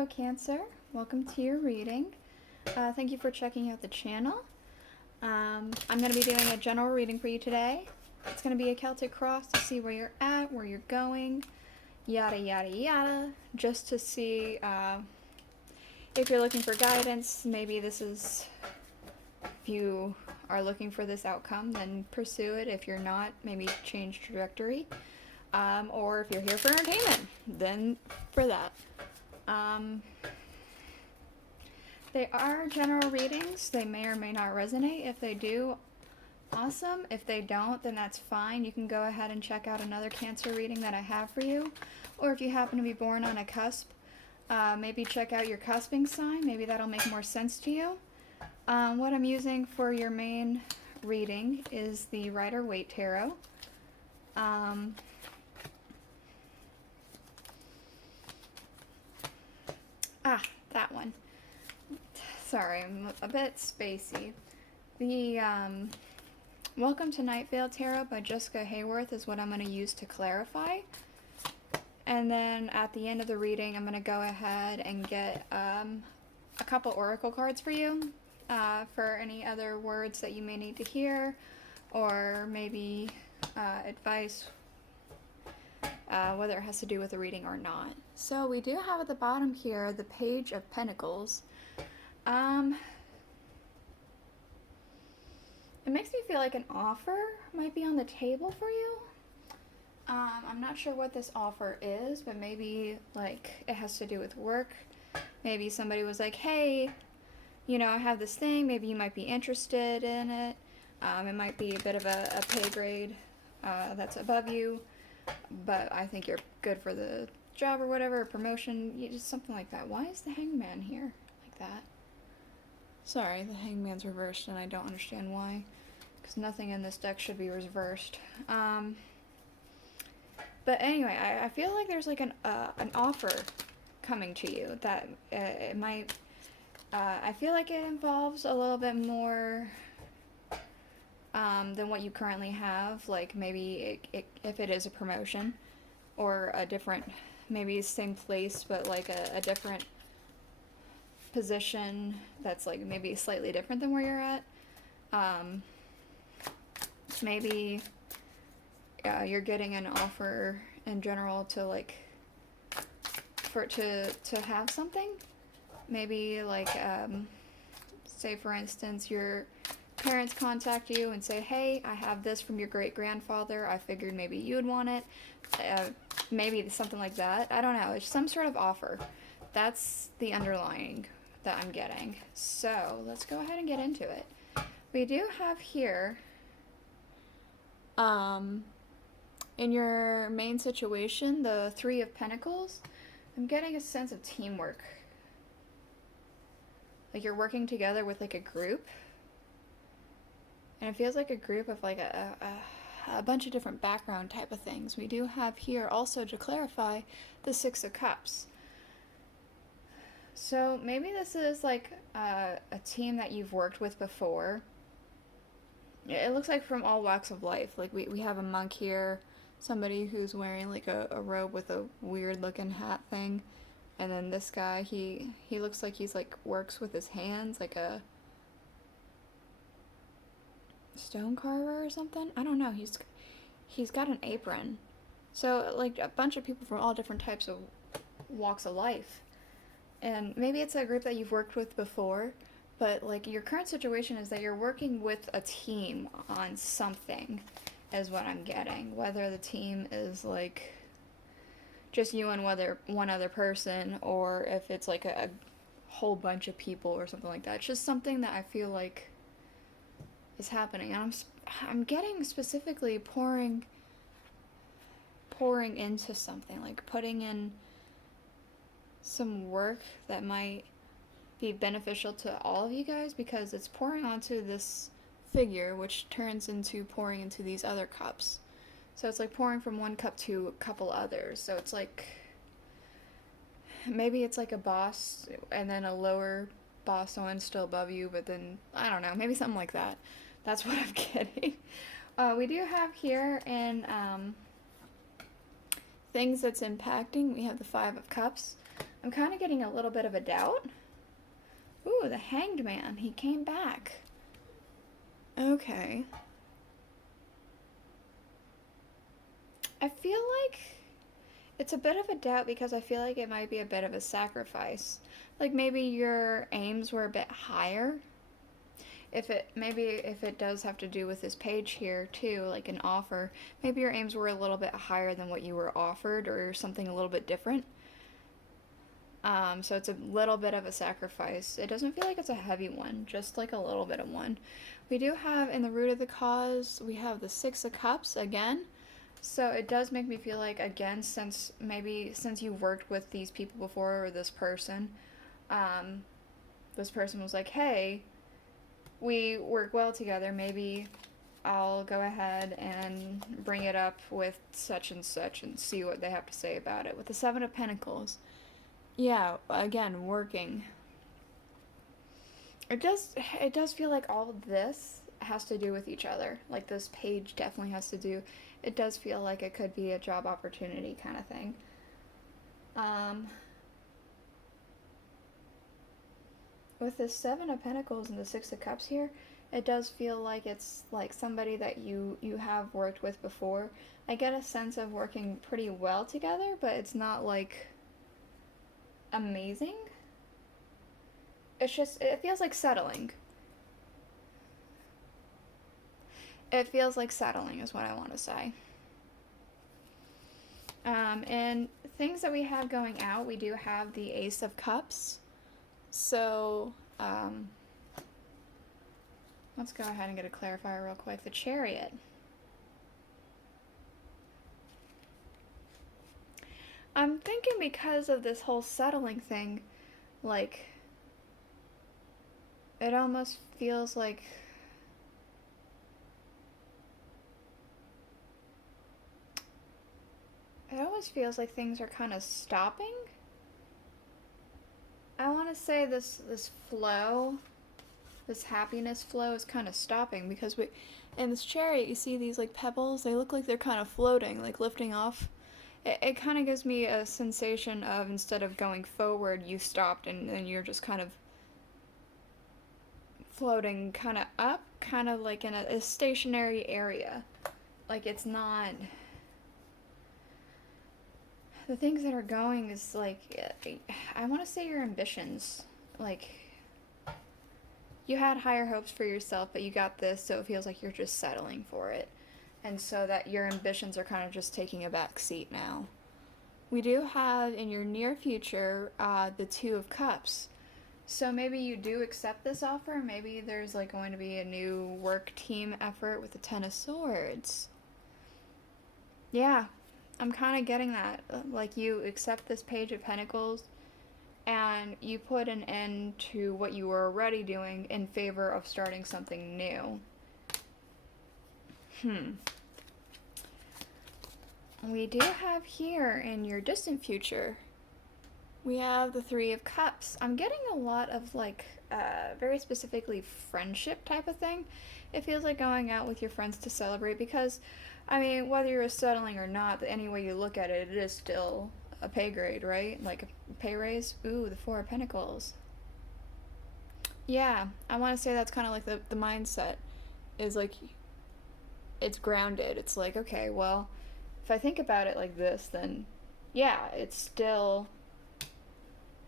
Hello Cancer, welcome to your reading. Thank you for checking out the channel. I'm going to be doing a general reading for you today. It's going to be a Celtic cross to see where you're at, where you're going, yada yada yada, just to see if you're looking for guidance. Maybe this is, if you are looking for this outcome, then pursue it. If you're not, maybe change trajectory. Or if you're here for entertainment, then for that. They are general readings. They may or may not resonate. If they do, awesome. If they don't, then that's fine. You can go ahead and check out another Cancer reading that I have for you. Or if you happen to be born on a cusp, maybe check out your cusping sign. Maybe that'll make more sense to you. What I'm using for your main reading is the Rider-Waite tarot. That one. Sorry, I'm a bit spacey. The Welcome to Night Vale Tarot by Jessica Hayworth is what I'm going to use to clarify. And then at the end of the reading, I'm going to go ahead and get a couple oracle cards for you for any other words that you may need to hear, or maybe advice, whether it has to do with the reading or not. So we do have at the bottom here the Page of Pentacles. It makes me feel like an offer might be on the table for you. I'm not sure what this offer is, but maybe like it has to do with work. Maybe somebody was like, hey, you know, I have this thing, maybe you might be interested in it. It might be a bit of a pay grade that's above you, but I think you're good for the job or whatever, promotion, just something like that. Why is the Hangman here like that? Sorry, the Hangman's reversed and I don't understand why, because nothing in this deck should be reversed. But anyway, I feel like there's like an offer coming to you that it might, I feel like it involves a little bit more than what you currently have. Like maybe if it is a promotion or a different, maybe same place but like a different position that's like maybe slightly different than where you're at. Maybe you're getting an offer in general to like to have something. Maybe like say for instance your parents contact you and say, hey, I have this from your great-grandfather, I figured maybe you'd want it. Maybe something like that. I don't know, it's some sort of offer. That's the underlying that I'm getting. So let's go ahead and get into it. We do have here in your main situation, the Three of Pentacles. I'm getting a sense of teamwork. Like you're working together with like a group. And it feels like a group of like a bunch of different background type of things. We do have here also, to clarify, the Six of Cups. So maybe this is like a team that you've worked with before. It looks like from all walks of life. Like we have a monk here, somebody who's wearing like a robe with a weird looking hat thing. And then this guy, he looks like he's like works with his hands, like a stone carver or something. I don't know. He's got an apron. So like a bunch of people from all different types of walks of life. And maybe it's a group that you've worked with before, but like your current situation is that you're working with a team on something is what I'm getting. Whether the team is like just you and one other person, or if it's like a whole bunch of people or something like that. It's just something that I feel like is happening. And I'm getting specifically pouring into something, like putting in some work that might be beneficial to all of you guys, because it's pouring onto this figure, which turns into pouring into these other cups. So it's like pouring from one cup to a couple others. So it's like maybe it's like a boss and then a lower boss, someone still above you, but then I don't know, maybe something like that. That's what I'm getting. We do have here in things that's impacting, we have the Five of Cups. I'm kind of getting a little bit of a doubt. Ooh, the Hanged Man. He came back. Okay. I feel like it's a bit of a doubt because I feel like it might be a bit of a sacrifice. Like maybe your aims were a bit higher. If it does have to do with this page here too, like an offer, maybe your aims were a little bit higher than what you were offered or something a little bit different. So it's a little bit of a sacrifice. It doesn't feel like it's a heavy one, just like a little bit of one. We do have in the root of the cause, we have the Six of Cups again. So it does make me feel like, again, since you've worked with these people before or um, this person was like, hey, we work well together, maybe I'll go ahead and bring it up with such and see what they have to say about it. With the Seven of Pentacles. Yeah, again, working. It does feel like all of this has to do with each other. Like this page definitely has to do. It does feel like it could be a job opportunity kind of thing. With the Seven of Pentacles and the Six of Cups here, it does feel like it's like somebody that you have worked with before. I get a sense of working pretty well together, but it's not like amazing. It feels like settling. It feels like settling is what I want to say. And things that we have going out, we do have the Ace of Cups. So, let's go ahead and get a clarifier real quick. The Chariot. I'm thinking because of this whole settling thing, like, it almost feels like things are kind of stopping. I want to say this flow, this happiness flow is kind of stopping because in this Chariot you see these like pebbles, they look like they're kind of floating, like lifting off. It kind of gives me a sensation of instead of going forward, you stopped and you're just kind of floating kind of up, kind of like in a stationary area. Like it's not... The things that are going is like, I want to say your ambitions. Like, you had higher hopes for yourself, but you got this, so it feels like you're just settling for it. And so that your ambitions are kind of just taking a back seat now. We do have in your near future the Two of Cups. So maybe you do accept this offer. Maybe there's like going to be a new work team effort with the Ten of Swords. Yeah, I'm kind of getting that. Like you accept this Page of Pentacles and you put an end to what you were already doing in favor of starting something new. We do have here in your distant future, we have the Three of Cups. I'm getting a lot of like, very specifically friendship type of thing. It feels like going out with your friends to celebrate because, I mean, whether you're settling or not, any way you look at it, it is still a pay grade, right? Like a pay raise. Ooh, the Four of Pentacles. Yeah, I want to say that's kind of like the mindset is like, it's grounded. It's like, okay, well, if I think about it like this, then yeah, it's still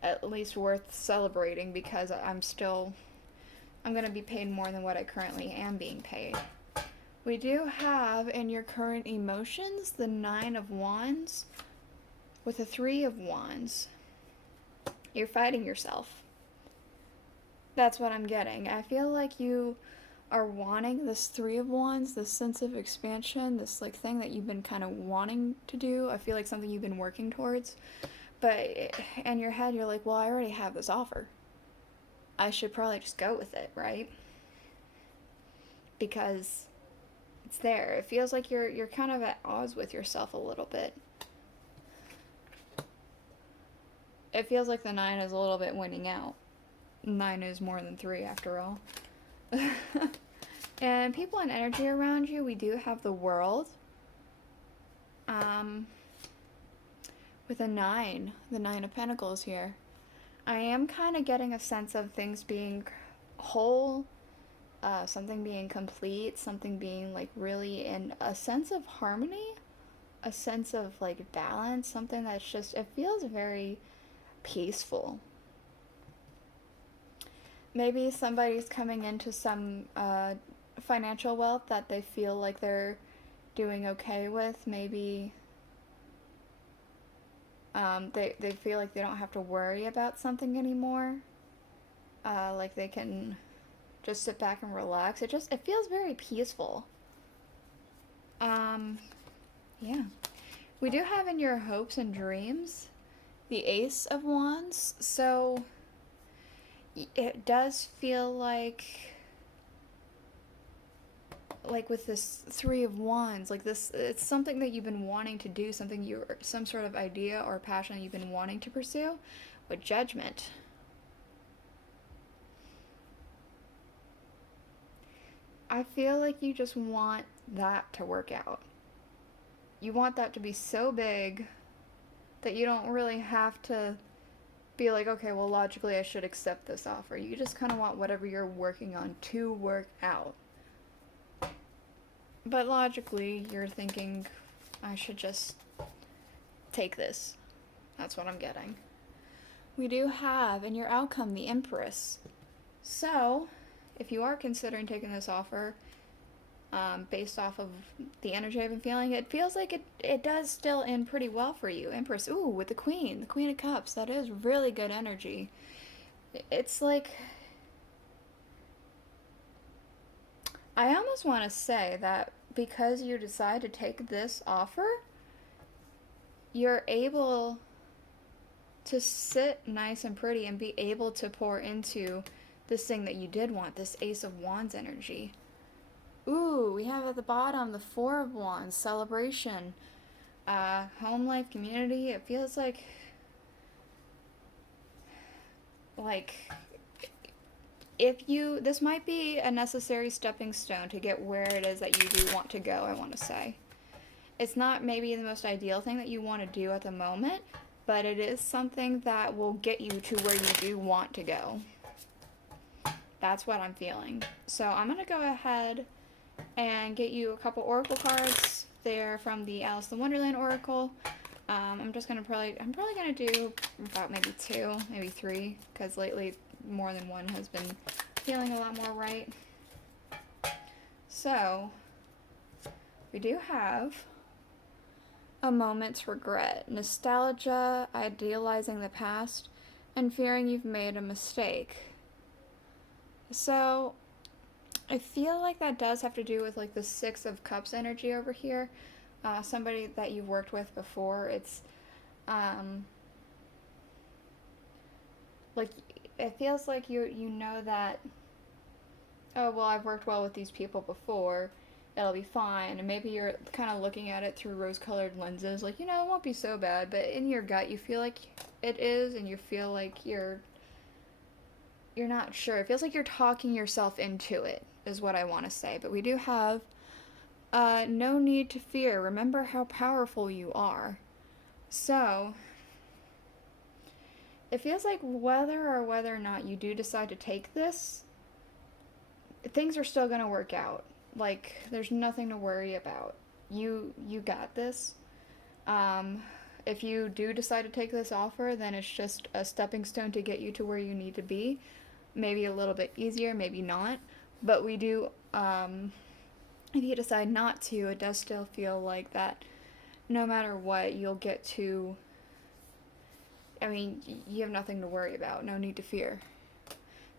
at least worth celebrating because I'm going to be paid more than what I currently am being paid. We do have in your current emotions the Nine of Wands with the Three of Wands. You're fighting yourself. That's what I'm getting. I feel like you are wanting this Three of Wands, this sense of expansion, this like thing that you've been kind of wanting to do. I feel like something you've been working towards. But in your head, you're like, well, I already have this offer. I should probably just go with it, right? Because it's there. It feels like you're kind of at odds with yourself a little bit. It feels like the 9 is a little bit winning out. 9 is more than 3 after all. And people and energy around you, we do have the World. with a 9, the 9 of Pentacles here. I am kind of getting a sense of things being whole, something being complete, something being like really in a sense of harmony, a sense of like balance, something that's just, it feels very peaceful. Maybe somebody's coming into some financial wealth that they feel like they're doing okay with. Maybe they feel like they don't have to worry about something anymore. Like they can just sit back and relax. It feels very peaceful. Yeah. We do have in your hopes and dreams the Ace of Wands, so it does feel like with this Three of Wands, like this, it's something that you've been wanting to do, some sort of idea or passion you've been wanting to pursue, with Judgment. I feel like you just want that to work out. You want that to be so big that you don't really have to be like, okay, well, logically I should accept this offer. You just kind of want whatever you're working on to work out. But logically, you're thinking, I should just take this. That's what I'm getting. We do have in your outcome the Empress. So, if you are considering taking this offer, based off of the energy I've been feeling, it feels like it does still end pretty well for you. Empress, ooh, with the Queen of Cups, that is really good energy. It's like, I almost want to say that because you decide to take this offer, you're able to sit nice and pretty and be able to pour into this thing that you did want, this Ace of Wands energy. Ooh, we have at the bottom the Four of Wands, celebration, home life, community. It feels like this might be a necessary stepping stone to get where it is that you do want to go, I want to say. It's not maybe the most ideal thing that you want to do at the moment, but it is something that will get you to where you do want to go. That's what I'm feeling. So I'm going to go ahead and get you a couple oracle cards. They're from the Alice in Wonderland oracle. I'm probably going to do about maybe 2, maybe 3, because lately more than one has been feeling a lot more right. So, we do have a moment's regret, nostalgia, idealizing the past, and fearing you've made a mistake. So, I feel like that does have to do with like the Six of Cups energy over here. Somebody that you've worked with before. It's like it feels like you know that, oh well, I've worked well with these people before, it'll be fine, and maybe you're kind of looking at it through rose-colored lenses, like, it won't be so bad, but in your gut you feel like it is, and you feel like you're not sure. It feels like you're talking yourself into it, is what I want to say. But we do have no need to fear. Remember how powerful you are. So, it feels like whether or not you do decide to take this, things are still going to work out. Like, there's nothing to worry about. You got this. If you do decide to take this offer, then it's just a stepping stone to get you to where you need to be. Maybe a little bit easier, maybe not. But we do, if you decide not to, it does still feel like that no matter what, you'll get to, you have nothing to worry about, no need to fear.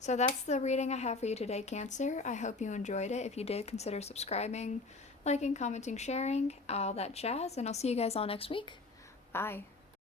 So that's the reading I have for you today, Cancer. I hope you enjoyed it. If you did, consider subscribing, liking, commenting, sharing, all that jazz, and I'll see you guys all next week. Bye.